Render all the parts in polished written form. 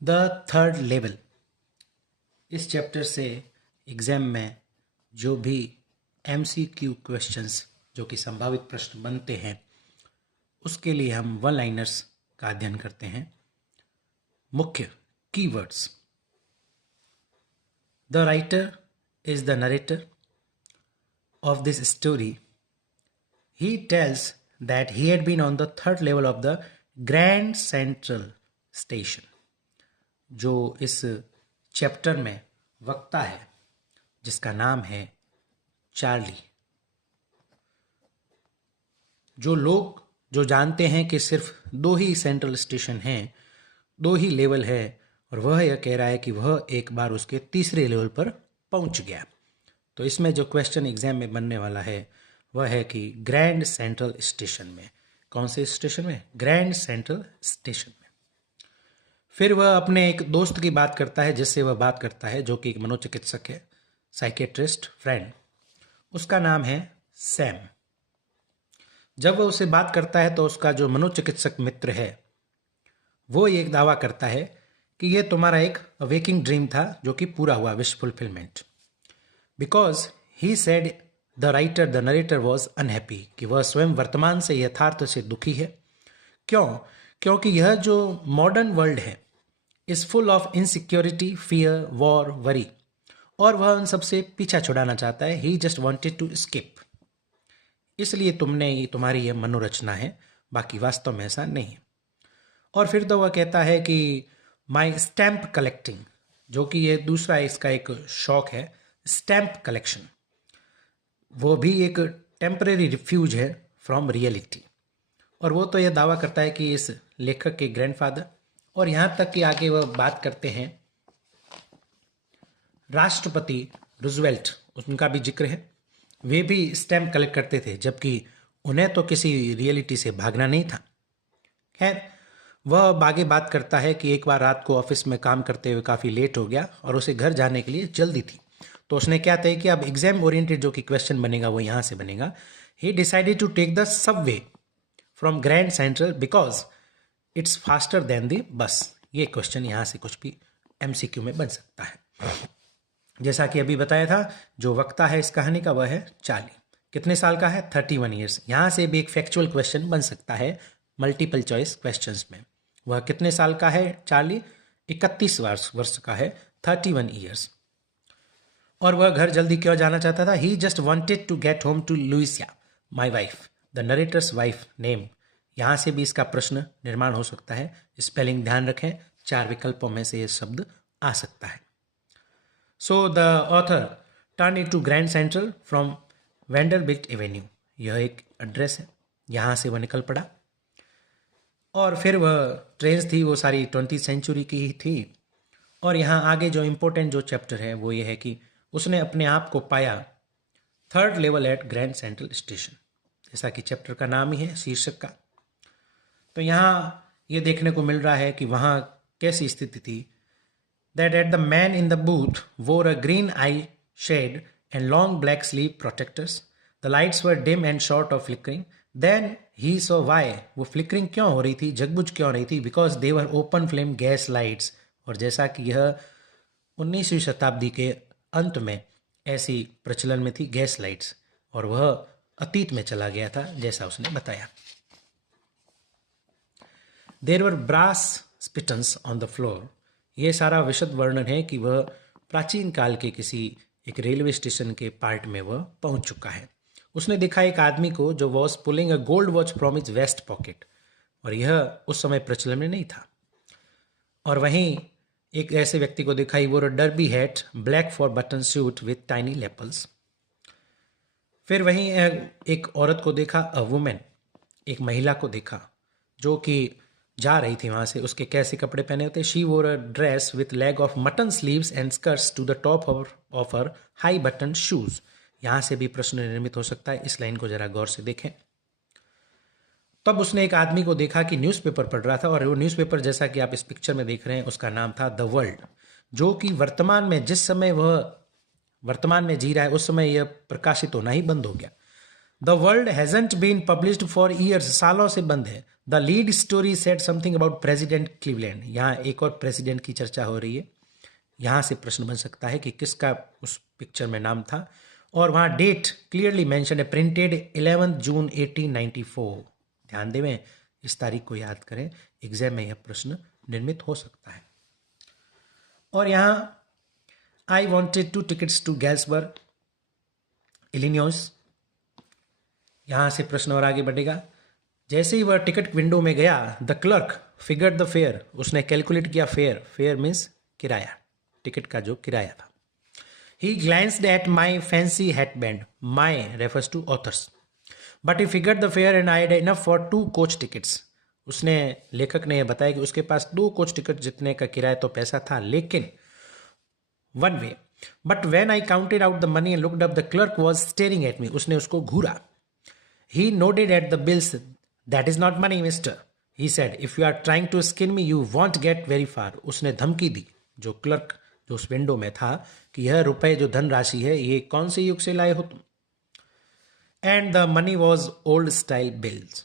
The third level. इस chapter से exam में जो भी MCQ क्वेश्चंस जो कि संभावित प्रश्न बनते हैं उसके लिए हम वन लाइनर्स का अध्ययन करते हैं। मुख्य keywords: the writer is the narrator of this story. He tells that he had been on the third level of the Grand Central Station. जो इस चैप्टर में वक्ता है जिसका नाम है चार्ली। जो लोग जो जानते हैं कि सिर्फ 2 ही सेंट्रल स्टेशन हैं, 2 ही लेवल है, और वह यह कह रहा है कि वह एक बार उसके तीसरे लेवल पर पहुंच गया। तो इसमें जो क्वेश्चन एग्जाम में बनने वाला है वह है कि ग्रैंड सेंट्रल स्टेशन में, कौन से स्टेशन में? ग्रैंड सेंट्रल स्टेशन में। फिर वह अपने एक दोस्त की बात करता है जिससे वह बात करता है, जो कि एक मनोचिकित्सक है, साइकेट्रिस्ट फ्रेंड। उसका नाम है सैम। जब वह उससे बात करता है तो उसका जो मनोचिकित्सक मित्र है वो एक दावा करता है कि यह तुम्हारा एक वेकिंग ड्रीम था जो कि पूरा हुआ, wish fulfilment. Because he said the writer the narrator was unhappy, कि वह स्वयं वर्तमान से यथार्थ से दुखी है। क्यों? क्योंकि यह जो मॉडर्न वर्ल्ड है is full of insecurity, fear, war, worry, और वह उन सबसे पीछा छुड़ाना चाहता है। ही जस्ट वॉन्टेड टू स्किप। इसलिए तुम्हारी यह मनोरचना है, बाकी वास्तव में ऐसा नहीं है। और फिर तो वह कहता है कि माई स्टैम्प कलेक्टिंग, जो कि ये दूसरा इसका एक शौक है, स्टैम्प कलेक्शन, वो भी एक टेम्परेरी रिफ्यूज है फ्रॉम रियलिटी। और वो तो यह दावा करता है कि इस लेखक के ग्रैंडफादर, और यहाँ तक कि आगे वह बात करते हैं राष्ट्रपति रूजवेल्ट, उनका भी जिक्र है। वे भी स्टैम्प कलेक्ट करते थे, जबकि उन्हें तो किसी रियलिटी से भागना नहीं था। खैर, वह आगे बात करता है कि एक बार रात को ऑफिस में काम करते हुए काफ़ी लेट हो गया और उसे घर जाने के लिए जल्दी थी। तो उसने क्या तय किया, अब एग्जाम ओरिएंटेड जो कि क्वेश्चन बनेगा वो यहाँ से बनेगा। He decided to take the subway from Grand Central because it's faster than the bus. ये क्वेश्चन यहाँ से कुछ भी MCQ में बन सकता है। जैसा कि अभी बताया था, जो वक्ता है इस कहानी का वह है चार्ली। कितने साल का है? 31 ईयर्स। यहाँ से भी एक फैक्चुअल क्वेश्चन बन सकता है मल्टीपल चॉइस क्वेश्चंस में। वह कितने साल का है चार्ली? 31 वर्ष का है, 31 ईयर्स। और वह घर जल्दी क्यों जाना चाहता था? He just wanted to get home to Louisa my wife, the narrator's wife name. यहाँ से भी इसका प्रश्न निर्माण हो सकता है। स्पेलिंग ध्यान रखें, 4 विकल्पों में से यह शब्द आ सकता है। So the author turn it to Grand Central from Vanderbilt Avenue. यह एक एड्रेस है, यहाँ से वह निकल पड़ा। और फिर वह ट्रेन्स थी वो सारी 20वीं सेंचुरी की ही थी। और यहाँ आगे जो इम्पोर्टेंट जो चैप्टर है वो ये है कि उसने अपने आप को पाया third level at Grand Central station, जैसा कि चैप्टर का नाम ही है, शीर्षक का। तो यहाँ ये देखने को मिल रहा है कि वहाँ कैसी स्थिति थी। That at the man in the booth wore a green eyeshade and long black sleeve protectors. The lights were dim and short of flickering. Then he saw why, वो फ्लिकरिंग क्यों हो रही थी, जगबुझ क्यों रही थी? Because they were open flame gas lights. और जैसा कि यह 19वीं शताब्दी के अंत में ऐसी प्रचलन में थी गैस लाइट्स, और वह अतीत में चला गया था जैसा उसने बताया। देर वर ब्रास स्पिटन्स ऑन द फ्लोर। ये सारा विशद वर्णन है कि वह प्राचीन काल के किसी एक रेलवे स्टेशन के पार्ट में वह पहुंच चुका है। उसने देखा एक आदमी को जो was pulling a gold watch from his vest pocket, और यह उस समय प्रचलन में नहीं था। और वहीं एक ऐसे व्यक्ति को देखा, he wore a derby hat, black four button suit with tiny lapels. फिर वहीं एक औरत को देखा, अ वुमेन, एक महिला को देखा जो कि जा रही थी वहाँ से। उसके कैसे कपड़े पहने होते? She wore a dress with leg of mutton sleeves and skirts to the top of her high button shoes. यहाँ से भी प्रश्न निर्मित हो सकता है, इस लाइन को जरा गौर से देखें। तब उसने एक आदमी को देखा कि न्यूज़पेपर पढ़ रहा था, और वो न्यूज़पेपर जैसा कि आप इस पिक्चर में देख रहे हैं उसका नाम था द वर्ल्ड, जो कि वर्तमान में जिस समय वह वर्तमान में जी रहा है उस समय यह प्रकाशित होना ही बंद हो गया। The World hasn't been published for years, सालों से बंद है. The lead story said something about president Cleveland. यहाँ एक और प्रेसिडेंट की चर्चा हो रही है. यहाँ से प्रश्न बन सकता है कि किसका उस पिक्चर में नाम था, और वहाँ डेट क्लियरली मेंशन है, प्रिंटेड 11 जून 1894. ध्यान देवें, इस तारीख को याद करें, एग्जाम में यह प्रश्न निर्मित हो सकता है. और यहाँ I wanted 2 tickets to Galesburg, Illinois. यहाँ से प्रश्न और आगे बढ़ेगा. जैसे ही वह टिकट विंडो में गया, the clerk figured the fare, उसने कैलकुलेट किया फेयर. फेयर मीन्स किराया, टिकट का जो किराया था. He glanced at my fancy headband, my refers to author's, but he figured the fare and I had enough for 2 coach tickets. उसने, लेखक ने यह बताया कि उसके पास 2 कोच टिकट जितने का किराया तो पैसा था, लेकिन one way. But when I counted out the money and looked up, the clerk was staring at me. उसने उसको घूरा. He nodded at the bills. That is not money, mister. He said, if you are trying to skin me, you won't get very far. उसने धमकी दी, जो clerk जो उस window में था, कि यह रुपए जो धनराशि है, ये कौन से युग से लाए हो तुम. And the money was old style bills.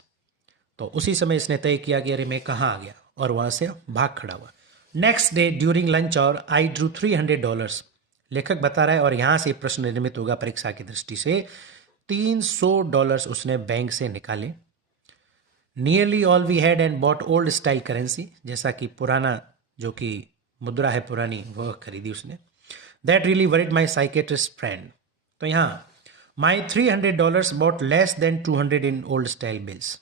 तो उसी समय इसने तय किया कि अरे मैं कहाँ आ गया, और वहां से भाग खड़ा हुआ. नेक्स्ट डे ड्यूरिंग लंच और आई ड्रू $300. लेखक बता रहा है, और यहां से प्रश्न निर्मित होगा परीक्षा की दृष्टि से. $300 उसने बैंक से निकाले. Nearly all we had and bought old style currency, जैसा कि पुराना जो कि मुद्रा है पुरानी, वह खरीदी उसने. That really worried my psychiatrist friend. तो यहाँ my $300 bought less than 200 in old style bills.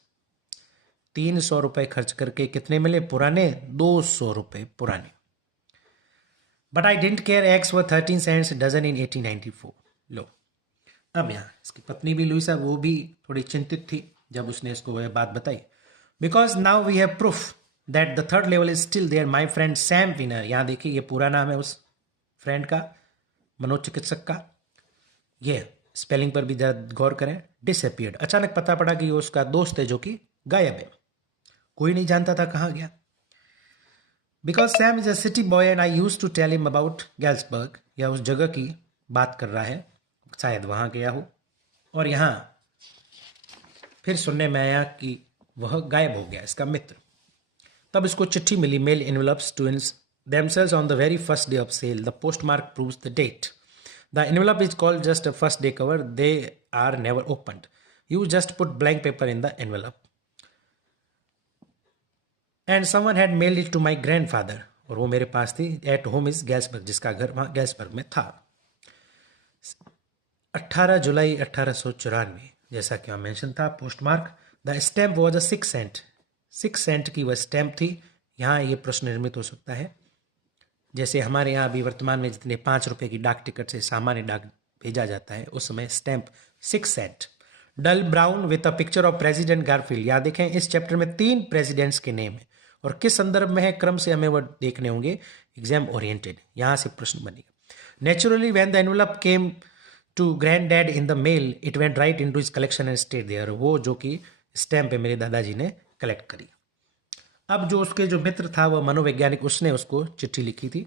300 रुपए खर्च करके कितने मिले पुराने? 200 रुपए पुराने. But I didn't care, eggs were 13 cents dozen in 1894. लो, अब यहाँ इसकी पत्नी भी लुइसा, वो भी थोड़ी चिंतित थी जब उसने इसको वह बात बताई. Because now we have proof that the third level is still there. My friend Sam Weiner, यहाँ देखिए ये पूरा नाम है उस फ्रेंड का, मनोचिकित्सक का. ये स्पेलिंग पर भी गौर करें. डिसअपियर्ड, अचानक पता पड़ा कि ये उसका दोस्त है जो कि गायब है, कोई नहीं जानता था कहाँ गया. Because Sam is a city boy and I use to tell him about Galesburg. यह उस जगह की बात कर रहा है, शायद वहां गया हो. और यहां फिर सुनने में आया कि वह गायब हो गया, इसका मित्र. तब इसको चिट्ठी मिली, mail envelopes to themselves on the very first day of sale. The postmark proves the date. The envelope is called just a first day cover. They are never opened. You just put blank paper in the envelope. And someone had mailed it to my grandfather. और वो मेरे पास थी. At home is गैल्सबर्ग, जिसका घर वहाँ गैल्सबर्ग में था. 18 जुलाई 1894, जैसा कि वहाँ मेंशन था. Postmark, the stamp was a 6 cent. 6 cent की वह स्टैम्प थी. यहाँ ये प्रश्न निर्मित हो सकता है, जैसे हमारे यहाँ अभी वर्तमान में जितने 5 रुपए की डाक टिकट से सामान्य डाक भेजा जाता है, उस समय stamp 6 cent. Dull brown with a picture of president Garfield. यहाँ देखें, इस चैप्टर में 3 प्रेसिडेंट्स के नेम है, और किस संदर्भ में है, क्रम से हमें वो देखने होंगे, एग्जाम ओरिएंटेड. यहाँ से प्रश्न बनेगा. Naturally when the envelope came to grandad in the mail, it went right into his collection and stayed there. वो जो कि स्टैम्प है मेरे दादाजी ने कलेक्ट करी. अब जो उसके जो मित्र था वह मनोवैज्ञानिक, उसने उसको चिट्ठी लिखी थी.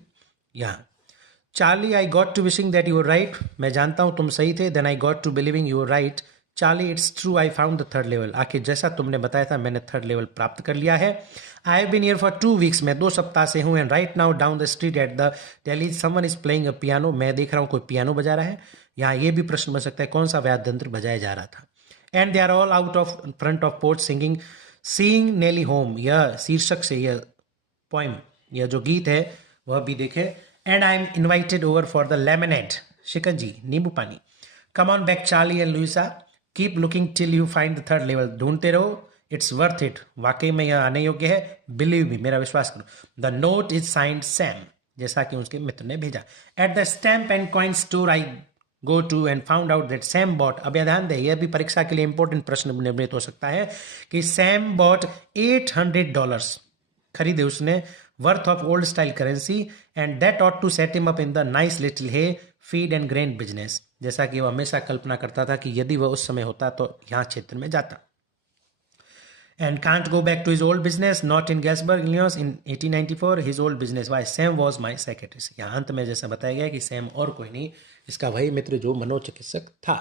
यहाँ, Charlie I got to wishing that you are right. मैं जानता हूँ तुम सही थे. Then I got to believing you are right. Charlie, it's true, I found the third level. आखिर जैसा तुमने बताया था, मैंने थर्ड लेवल प्राप्त कर लिया है. I have been here for 2 weeks. मैं 2 सप्ताह से हूँ. And right now down the street at the Delhi someone is playing a piano. मैं देख रहा हूँ कोई पियानो बजा रहा है. यहाँ ये भी प्रश्न बन सकता है, कौन सा वाद्य यंत्र बजाया जा रहा था. And they are all out of front of porch singing seeing Nellie home. यह शीर्षक से यह पोइम, यह जो गीत है वह भी देखे. And I am invited over for the lemonade, शिकंजी, नींबू पानी. Come on back Charlie and Louisa, keep looking till you find the third level. ढूंढते रहो, इट्स वर्थ इट. वाकई में यह आने योग्य है. बिलीव मी, मेरा विश्वास करो. The note is signed Sam, जैसा कि उसके मित्र ने भेजा. At the stamp and coin store I go to and found out that Sam bought. अब यह ध्यान दें, यह भी परीक्षा के लिए इंपॉर्टेंट प्रश्न निर्मित हो सकता है कि Sam bought $800 खरीदे उसने, worth of old style currency, and that ought to set him up in the nice little hay feed and grain business. जैसा कि वह हमेशा कल्पना करता था कि यदि वह उस समय होता तो यहाँ क्षेत्र में जाता. And can't go back to his old business, not in Galesburg, Illinois, in 1894. His old business, why Sam was my psychiatrist. यहाँ अंत में जैसा बताया गया कि सैम और कोई नहीं, इसका वही मित्र जो मनोचिकित्सक था.